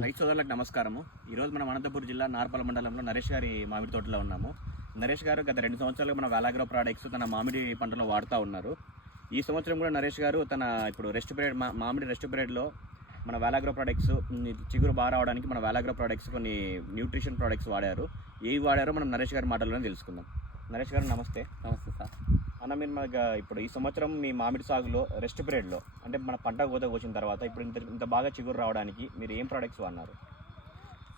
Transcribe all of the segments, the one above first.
రైతు సోదరులకు నమస్కారము. ఈరోజు మనం అనంతపురం జిల్లా నార్పల మండలంలో నరేష్ గారి మామిడి తోటలో ఉన్నాము. నరేష్ గారు గత రెండు సంవత్సరాలుగా మన వేలాగ్రో ప్రోడక్ట్స్ తన మామిడి పంటలో వాడుతూ ఉన్నారు. ఈ సంవత్సరం కూడా నరేష్ గారు తన ఇప్పుడు రెస్ట్ పీరియడ్ మా- మామిడి రెస్ట్ పీరియడ్లో మన వేలాగ్రో ప్రోడక్ట్స్ చిగురు బాగా రావడానికి మన వేలాగ్రో ప్రోడక్ట్స్ కొన్ని న్యూట్రిషన్ ప్రోడక్ట్స్ వాడారు. ఏవి వాడారో మనం నరేష్ గారి మాటల్లోనే తెలుసుకుందాం. నరేష్ గారు నమస్తే. నమస్తే సార్. అన్న మీరు మన గ- ఇప్పుడు ఈ సంవత్సరం మీ మామిడి సాగులో రెస్ట్ పీరియడ్లో అంటే మన పంట కోత వచ్చిన తర్వాత ఇప్పుడు ఇంత ఇంత బాగా చిగురు రావడానికి మీరు ఏం ప్రోడక్ట్స్ వాడినారు?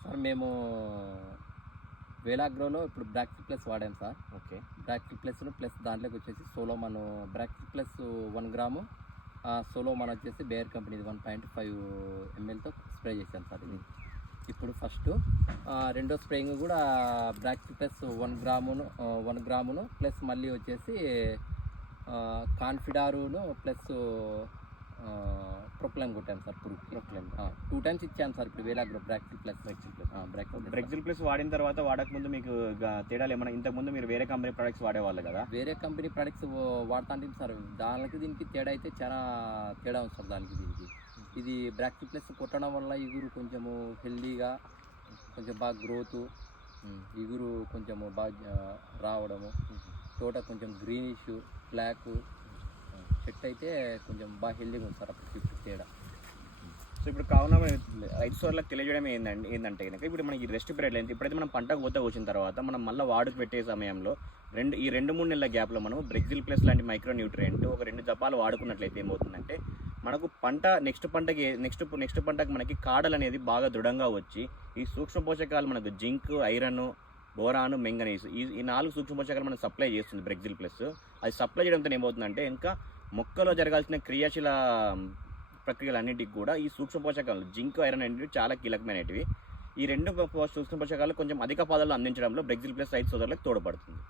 సార్ మేము వేలాగ్రోలో ఇప్పుడు బ్రాక్టి ప్లస్ వాడాం సార్. ఓకే. బ్రాక్టి ప్లస్ ప్లస్ దాంట్లోకి వచ్చేసి సోలో మన బ్రాక్టి ప్లస్ వన్ గ్రాము సోలో మన వచ్చేసి బేర్ కంపెనీది వన్ పాయింట్ ఫైవ్ ఎంఎల్తో స్ప్రే చేశాను సార్ ఇది. ఇప్పుడు ఫస్ట్ రెండో స్ప్రేయింగ్ కూడా బ్రాక్టి ప్లస్ వన్ గ్రామును వన్ గ్రామును ప్లస్ మళ్ళీ వచ్చేసి కాన్ఫిడారును ప్లస్ ప్రొక్లైమ్ కొట్టాను సార్ పురుగు. ప్రొక్లైమ్ టూ టైమ్స్ ఇచ్చాను సార్ ఇప్పుడు వేలాగ్రో బ్రాక్టి ప్లస్. బ్రాక్టి ప్లస్. బ్రెగ్జిల్ ప్లస్ వాడిన తర్వాత వాడక ముందు మీకు తేడాలు ఏమైనా ఇంతకు ముందు మీరు వేరే కంపెనీ ప్రొడక్ట్స్ వాడేవాళ్ళు కదా? వేరే కంపెనీ ప్రొడక్ట్స్ వాడుతా అంటే సార్. దానికి దీనికి తేడా అయితే చాలా తేడా ఉంది సార్ దానికి దీనికి. ఇది బ్రాక్టి ప్లస్ కొట్టడం వల్ల ఇగురు కొంచెము హెల్దీగా కొంచెం బాగా గ్రోత్ ఇగురు కొంచెము బాగా రావడము. తోట కొంచెం గ్రీనిష్ బ్లాక్ చెట్టు అయితే కొంచెం బాగా హెల్దీగా ఉంది సార్ అప్పుడు తేడా. సో ఇప్పుడు కావున రైతు సోర్లకు తెలియజేయడం ఏంటంటే ఏంటంటే కనుక ఇప్పుడు మనకి రెస్ట్ పీరియడ్ అయింది ఇప్పుడైతే మనం పంట కోత వచ్చిన తర్వాత మనం మళ్ళీ వాడుకు పెట్టే సమయంలో రెండు ఈ రెండు మూడు నెలల గ్యాప్లో మనం బ్రెగ్జిల్ ప్లస్ లాంటి మైక్రో న్యూట్రియంట్ ఒక రెండు జపాలు వాడుకున్నట్లయితే ఏమవుతుందంటే మనకు పంట నెక్స్ట్ పంటకి నెక్స్ట్ నెక్స్ట్ పంటకి మనకి కాడలు అనేది బాగా దృఢంగా వచ్చి ఈ సూక్ష్మ పోషకాలు మనకు జింక్ ఐరన్ బోరాను మెంగనీస్ ఈ ఈ నాలుగు సూక్ష్మ పోషకాలు మనకు సప్లై చేస్తుంది బ్రెగ్జిల్ ప్లస్ అది సప్లై చేయడంతో ఏమవుతుందంటే ఇంకా మొక్కలో జరగాల్సిన క్రియాశీల ప్రక్రియలన్నింటికి కూడా ఈ సూక్ష్మ పోషకాలు జింక్ ఐరన్ అనేవి చాలా కీలకమైనవి ఈ రెండు సూక్ష్మ పోషకాలు కొంచెం అధిక పాదాలు అందించడంలో బ్రెగ్జిల్ ప్లస్ రైతు సోదరులకు తోడ్పడుతుంది.